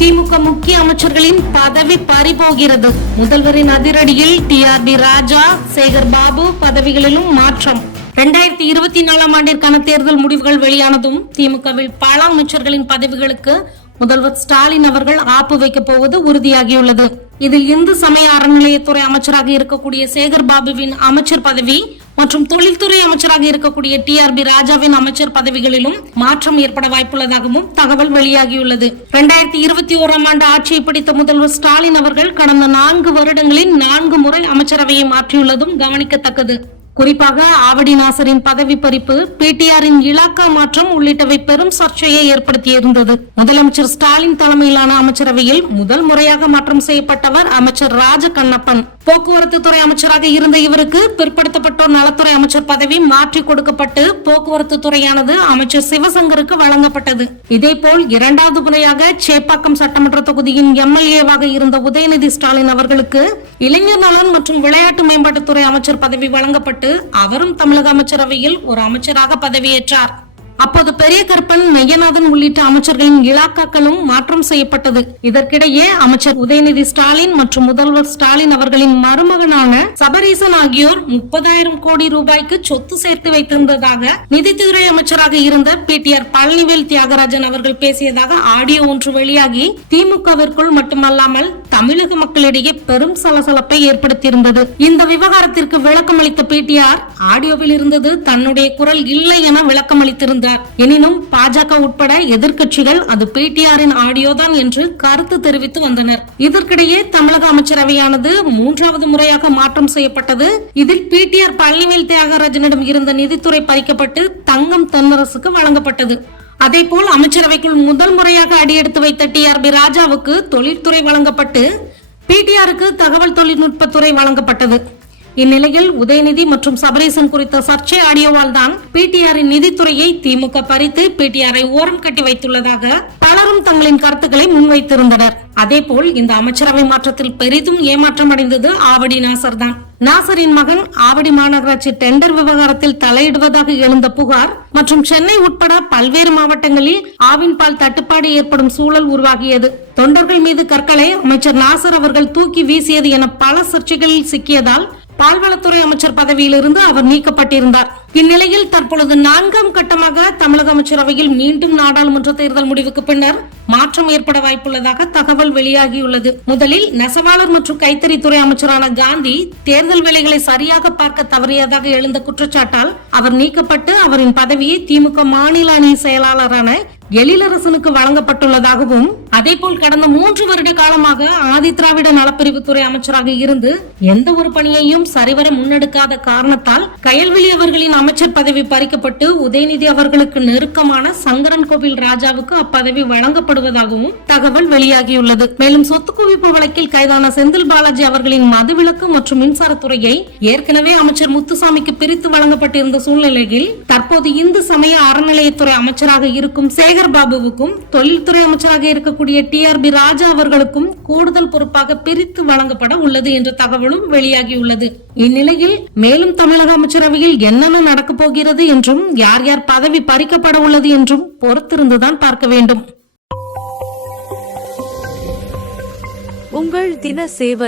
திமுக முக்கிய அமைச்சர்களின் பதவி பறிபோகிறது. முதல்வரின் அதிரடியில் டிஆர்பி ராஜா சேகர் பாபு பதவிகளிலும் மாற்றம். இரண்டாயிரத்தி இருபத்தி நாலாம் ஆண்டிற்கான தேர்தல் முடிவுகள் வெளியானதும் திமுகவில் பல அமைச்சர்களின் பதவிகளுக்கு முதல்வர் ஸ்டாலின் அவர்கள் ஆப்பு வைக்கப் போவது உறுதியாகியுள்ளது. இதில் இந்து சமய அறநிலையத்துறை அமைச்சராக இருக்கக்கூடிய சேகர் பாபுவின் அமைச்சர் பதவி மற்றும் தொழில்துறை அமைச்சராக இருக்கக்கூடிய டிஆர்பி ராஜாவின் அமைச்சர் பதவிகளிலும் மாற்றம் ஏற்பட வாய்ப்புள்ளதாகவும் தகவல் வெளியாகியுள்ளது. இரண்டாயிரத்தி இருபத்தி ஓராம் ஆண்டு ஆட்சியை பிடித்த முதல்வர் ஸ்டாலின் அவர்கள் கடந்த நான்கு வருடங்களில் நான்கு முறை அமைச்சரவையை மாற்றியுள்ளதும் கவனிக்கத்தக்கது. குறிப்பாக ஆவடி நாசரின் பதவி பறிப்பு பிடிஆரின் இலாக்கா மாற்றம் உள்ளிட்டவை பெரும் சர்ச்சையை ஏற்படுத்தியிருந்தது. முதலமைச்சர் ஸ்டாலின் தலைமையிலான அமைச்சரவையில் முதல் முறையாக மாற்றம் செய்யப்பட்டவர் அமைச்சர் ராஜ கண்ணப்பன் போக்குவரத்து துறை அமைச்சராக இருந்த இவருக்கு பிற்படுத்தப்பட்டோர் நலத்துறை அமைச்சர் பதவி மாற்றி கொடுக்கப்பட்டு போக்குவரத்து துறையானது அமைச்சர் சிவசங்கருக்கு வழங்கப்பட்டது. இதேபோல் இரண்டாவது முறையாக சேப்பாக்கம் சட்டமன்ற தொகுதியின் எம்எல்ஏவாக இருந்த உதயநிதி ஸ்டாலின் அவர்களுக்கு இளைஞர் நலன் மற்றும் விளையாட்டு மேம்பாட்டுத்துறை அமைச்சர் பதவி வழங்கப்பட்டு அவரும் தமிழக அமைச்சரவையில் ஒரு அமைச்சராக பதவியேற்றார். அப்போது பெரிய கருப்பன் மெய்யநாதன் உள்ளிட்ட அமைச்சர்களின் இலாக்காக்களும் மாற்றம் செய்யப்பட்டது. இதற்கிடையே அமைச்சர் உதயநிதி ஸ்டாலின் மற்றும் முதல்வர் ஸ்டாலின் அவர்களின் மருமகனான சபரீசன் ஆகியோர் முப்பதாயிரம் கோடி ரூபாய்க்கு சொத்து சேர்த்து வைத்திருந்ததாக நிதித்துறை அமைச்சராக இருந்த பிடிஆர் பழனிவேல் தியாகராஜன் அவர்கள் பேசியதாக ஆடியோ ஒன்று வெளியாகி திமுகவிற்குள் மட்டுமல்லாமல் தமிழக மக்களிடையே பெரும் சலசலப்பை ஏற்படுத்தியிருந்தது. இந்த விவகாரத்திற்கு விளக்கம் அளித்த பிடிஆர் ஆடியோவில் இருந்தது தன்னுடைய குரல் இல்லை என விளக்கம் அளித்திருந்தார் எனினும் பாஜக உட்பட எதிர்க்கட்சிகள் அது பிடிஆரின் ஆடியோ தான் என்று கருத்து தெரிவித்து வந்தனர். இதற்கிடையே தமிழக அமைச்சரவையானது மூன்றாவது முறையாக மாற்றம் செய்யப்பட்டது. இதில் பிடிஆர் பழனிவேல் தியாகராஜனிடம் இருந்த நிதித்துறை பறிக்கப்பட்டு தங்கம் தென்னரசுக்கு வழங்கப்பட்டது. அதேபோல் அமைச்சரவைக்குள் முதல் முறையாக அடியெடுத்து வைத்த டிஆர்பி ராஜாவுக்கு தொழில்துறை வழங்கப்பட்டு பிடிஆருக்கு தகவல் தொழில்நுட்பத்துறை வழங்கப்பட்டது. இந்நிலையில் உதயநிதி மற்றும் சபரேசன் குறித்த சர்ச்சை ஆடியோவால் தான் பிடிஆரின் நிதித்துறையை திமுக பறித்து பிடிஆரை ஓரம் கட்டி வைத்துள்ளதாக பலரும் தங்களின் கருத்துக்களை முன்வைத்திருந்தனர். அதேபோல் இந்த அமைச்சரவை மாற்றத்தில் பெரிதும் ஏமாற்றம் அடைந்தது ஆவடி நாசர் தான். நாசரின் மகன் ஆவடி மாநகராட்சி டெண்டர் விவகாரத்தில் தலையிடுவதாக எழுந்த புகார் மற்றும் சென்னை உட்பட பல்வேறு மாவட்டங்களில் ஆவின் பால் தட்டுப்பாடு ஏற்படும் சூழல் உருவாகியது. தொண்டர்கள் மீது கற்களை அமைச்சர் நாசர் அவர்கள் தூக்கி வீசியது என பல சர்ச்சைகளில் சிக்கியதால் பால்வளத்துறை அமைச்சர் பதவியிலிருந்து அவர் நீக்கப்பட்டிருந்தார். இந்நிலையில் தற்பொழுது நான்காம் கட்டமாக தமிழக அமைச்சரவையில் மீண்டும் நாடாளுமன்ற தேர்தல் முடிவுக்கு பின்னர் மாற்றம் ஏற்பட வாய்ப்புள்ளதாக தகவல் வெளியாகியுள்ளது. முதலில் நெசவாளர் மற்றும் கைத்தறித்துறை அமைச்சரான காந்தி தேர்தல் வேலைகளை சரியாக பார்க்க தவறியதாக எழுந்த குற்றச்சாட்டால் அவர் நீக்கப்பட்டு அவரின் பதவியை திமுக மாநில அணி செயலாளரான எழிலரசனுக்கு வழங்கப்பட்டுள்ளதாகவும் அதேபோல் கடந்த மூன்று வருட காலமாக ஆதிதிராவிட நலப்பிரிவுத்துறை அமைச்சராக இருந்து எந்த ஒரு பணியையும் சரிவர முன்னெடுக்காத காரணத்தால் கயல்வெளி அவர்களின் அமைச்சர் பதவி பறிக்கப்பட்டு உதயநிதி அவர்களுக்கு நெருக்கமான சங்கரன் கோவில் ராஜாவுக்கு அப்பதவி வழங்கப்படுவதாகவும் தகவல் வெளியாகியுள்ளது. மேலும் சொத்து குவிப்பு வழக்கில் கைதான செந்தில் பாலாஜி அவர்களின் மதுவிலக்கு மற்றும் மின்சாரத்துறையை ஏற்கனவே அமைச்சர் முத்துசாமிக்கு பிரித்து வழங்கப்பட்டிருந்த சூழ்நிலையில் தற்போது இந்து சமய அறநிலையத்துறை அமைச்சராக இருக்கும் சேகர் பாபுவுக்கும் தொழில்துறை அமைச்சராக இருக்கக்கூடிய டிஆர்பி ராஜா அவர்களுக்கும் கூடுதல் பொறுப்பாக பிரித்து வழங்கப்பட உள்ளது என்ற தகவலும் வெளியாகியுள்ளது. இந்நிலையில் மேலும் தமிழக அமைச்சரவையில் என்னென்ன நடக்கப் போகிறது என்றும் யார் யார் பதவி பறிக்கப்பட உள்ளது என்றும் பொறுத்திருந்துதான் பார்க்க வேண்டும். உங்கள் தின சேவல்.